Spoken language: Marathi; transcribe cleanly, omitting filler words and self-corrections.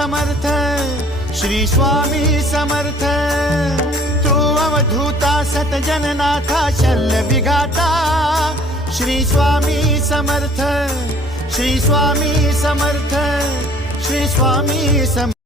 समर्थ, श्री स्वामी समर्थ. तू अवधूता सतजननाथा शल्य विघाता, श्री स्वामी समर्थ, श्री स्वामी समर्थ, श्री स्वामी समर्थ.